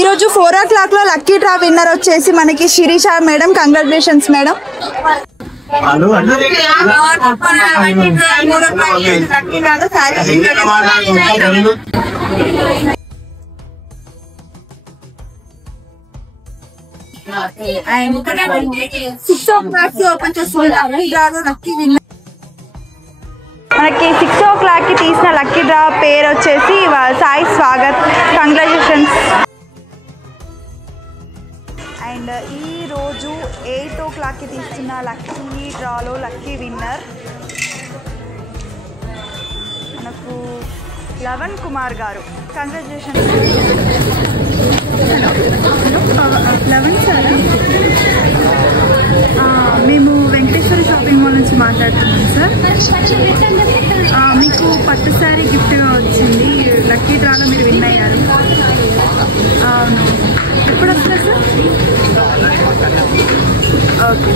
ఈరోజు 4 o'clock లో lucky draw winner వచ్చేసి మనకి శిరీష మేడం. Congratulations madam. మనకి 6 o'clock కి తీసిన లక్కీ డ్రా పేరు వచ్చేసి సాయి స్వాగత్. కంగ్రాచులేషన్స్. అండ్ ఈరోజు 8 o'clock కి తీసిన లక్కీ డ్రాలో లక్కీ విన్నర్ మనకు లవన్ కుమార్ గారు. కంగ్రాచులేషన్స్. లవన్ సారా, మేము వెంకటేశ్వర షాపింగ్ మాల్ నుంచి మాట్లాడుతున్నాం సార్. మీకు పట్టు శారీ గిఫ్ట్గా వచ్చింది. లక్కీ డ్రాలో మీరు విన్ అయ్యారు. అవును, ఎప్పుడు వస్తారు సార్? ఓకే.